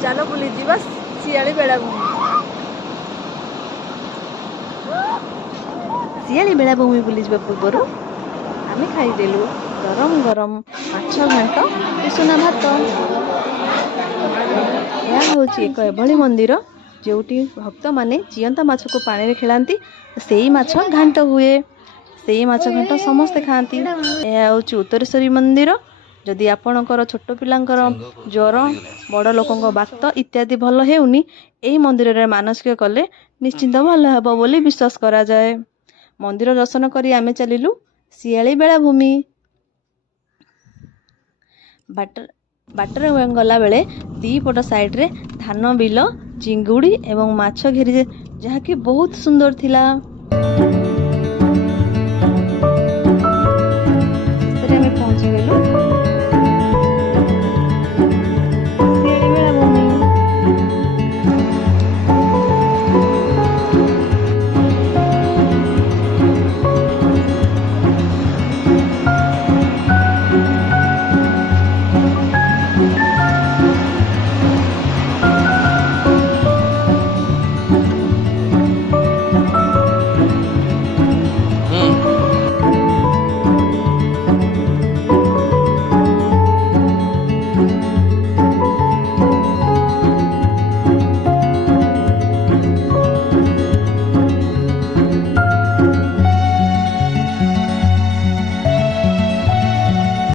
चलो बुली बस शियाली बेलाभूमि। शियाली बेलाभूमि बुली जा पूर्व आम खाईदेलु गरम गरम माछ घांट उषुना भात। यह हूँ एक एभली मंदिर जोटी भक्त माने जीवंत माछ को पानी में खेलांती से ही माछ घांट हुए। से ही माछ घांट समस्ते खाती। यह हूँ उत्तरेश्वरी मंदिर। जदि आपणकर छोट पिलांकर ज्वर बड़ लोकों बात इत्यादि भल हेउनी एही मंदिर रे मानसिक कले निश्चिंत भल हेबो बोली विश्वास करा जाए। मंदिर दर्शन करी आमे चलिलु शियाली बेलाभूमि। बाटर गला बेले दी पट साइड रे धान बिल चिंगुड़ी एवं माछ घेरी जहाँकि बहुत सुंदर थिला।